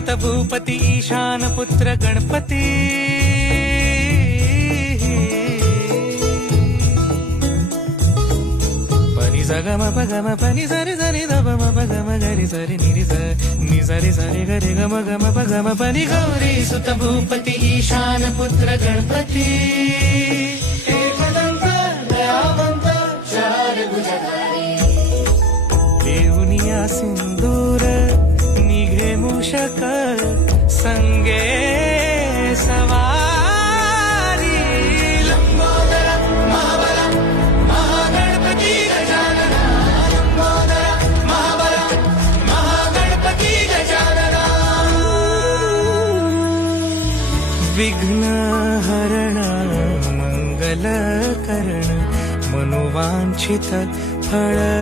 सुत भूपती ईशान पुत्र गणपती पनी सगम पगम पनी सरी सरी दब म पगम गरी सरी निरी स नि सरी सरी गरी गम गम पगम पनी गौरी सुत भूपती ईशान पुत्र गणपती एकदंत दयावंत चार भुजधारी देऊनिया सिंदूर निघे मूषक संगे सवारी लंबोदर महाबल महागणपती गजानना लंबोदर महाबल महागणपती गजानना विघ्न हरण मंगल करण मनोवांछित फळ